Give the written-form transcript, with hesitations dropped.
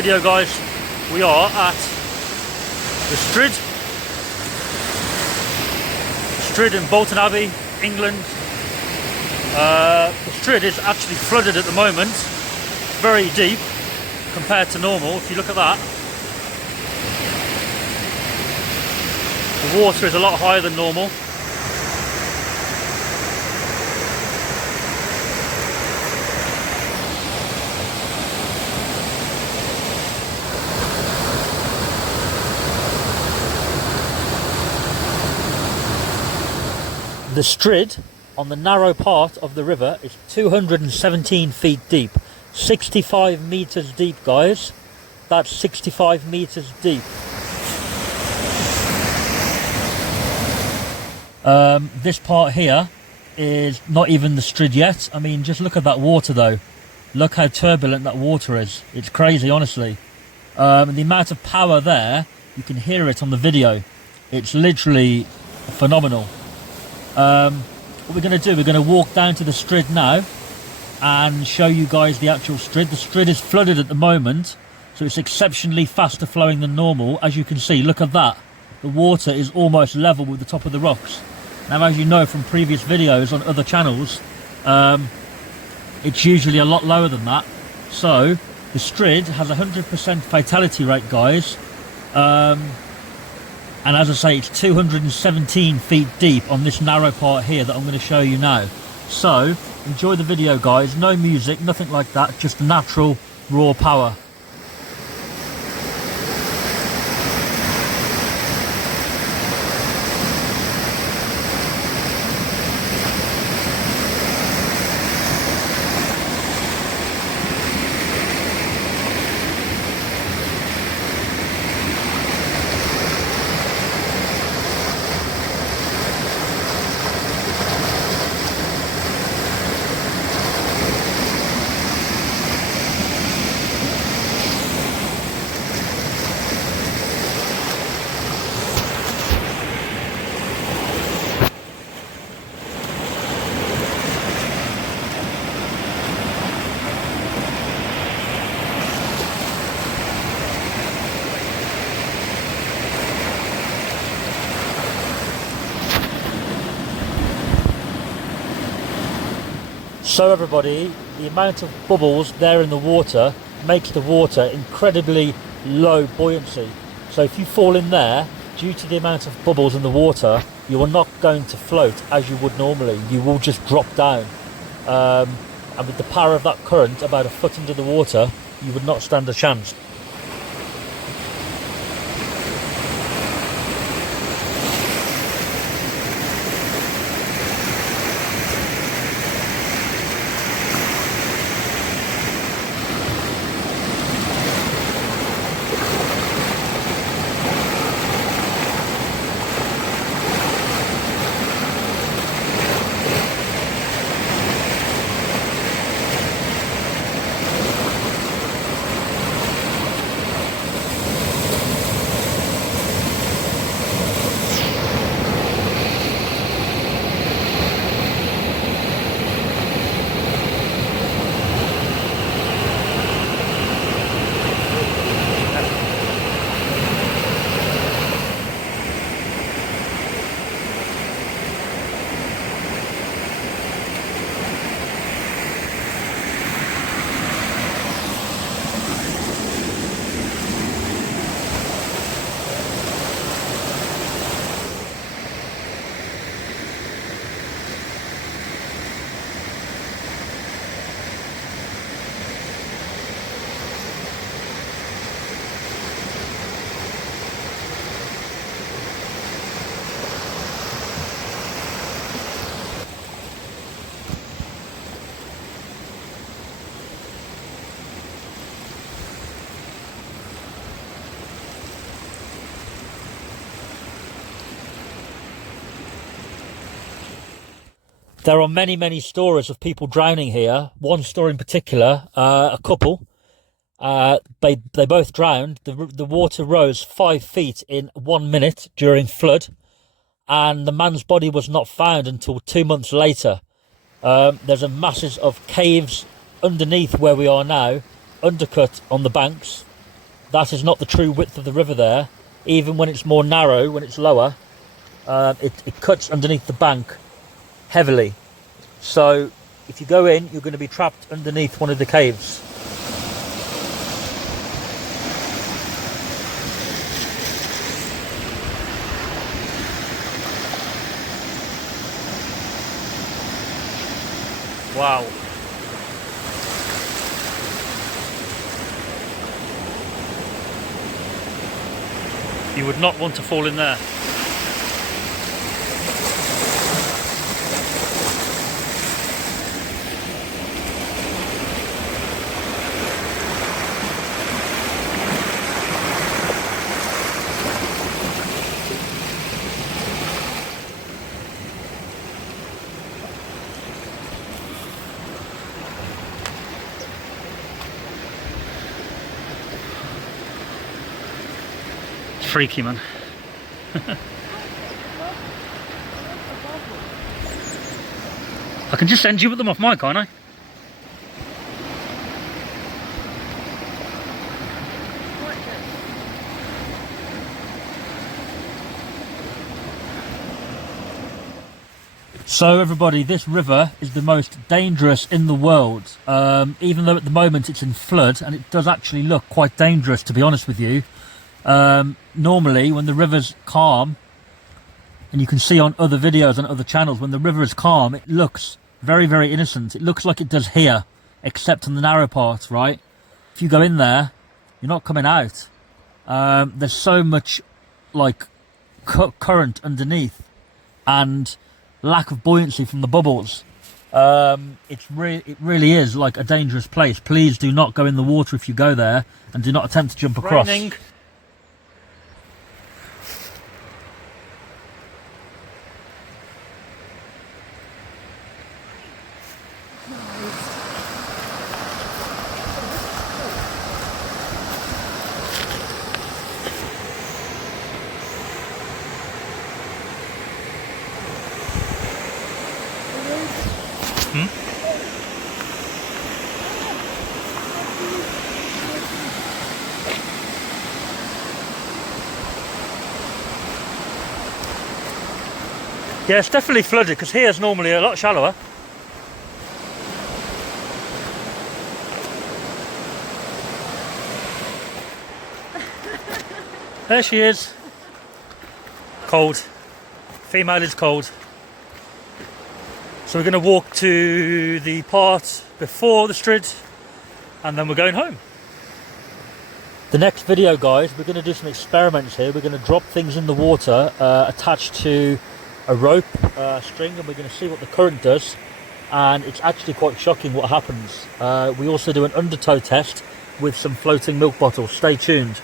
video, guys. We are at the Strid in Bolton Abbey, England. The Strid is actually flooded at the moment, very deep compared to normal. If you look at that, the water is a lot higher than normal. The Strid on the narrow part of the river is 217 feet deep, 65 meters deep, guys. That's 65 meters deep. This part here is not even the Strid yet. I mean, just look at that water though. Look how turbulent that water is. It's crazy, honestly. The amount of power there, you can hear it on the video. It's literally phenomenal. What we're going to do, we're going to walk down to the Strid now and show you guys the actual Strid. The Strid is flooded at the moment, so it's exceptionally faster flowing than normal. As you can see, look at that. The water is almost level with the top of the rocks. Now, as you know from previous videos on other channels, it's usually a lot lower than that. So the Strid has 100% fatality rate, guys. And as I say, it's 217 feet deep on this narrow part here that I'm going to show you now. So enjoy the video, guys. No music, nothing like that, just natural raw power. So everybody, the amount of bubbles there in the water makes the water incredibly low buoyancy. So if you fall in there, due to the amount of bubbles in the water, you are not going to float as you would normally. You will just drop down. And with the power of that current, about a foot under the water, you would not stand a chance. There are many stories of people drowning here. One story in particular, a couple, they both drowned. The water rose 5 feet in 1 minute during flood, and the man's body was not found until 2 months later. There's a masses of caves underneath where we are now, undercut on the banks, that is not the true width of the river there. Even when it's more narrow, when it's lower, it cuts underneath the bank heavily. So if you go in, you're going to be trapped underneath one of the caves. Wow. You would not want to fall in there. Freaky, man. I can just send you with them off mic, can't I? So everybody, this river is the most dangerous in the world. Even though at the moment it's in flood, and it does actually look quite dangerous, to be honest with you. Normally when the river's calm, and you can see on other videos and other channels, when the river is calm, it looks very, very innocent. It looks like it does here, except on the narrow parts, right? If you go in there, you're not coming out. There's so much like current underneath and lack of buoyancy from the bubbles. It really is like a dangerous place. Please do not go in the water if you go there, and do not attempt to jump across. Raining. Yeah, it's definitely flooded, because here's normally a lot shallower. There she is. Cold. Female is cold. So we're going to walk to the part before the Strid, and then we're going home. The next video, guys, we're going to do some experiments here. We're going to drop things in the water attached to a rope string, and we're going to see what the current does, and it's actually quite shocking what happens. We also do an undertow test with some floating milk bottles. Stay tuned.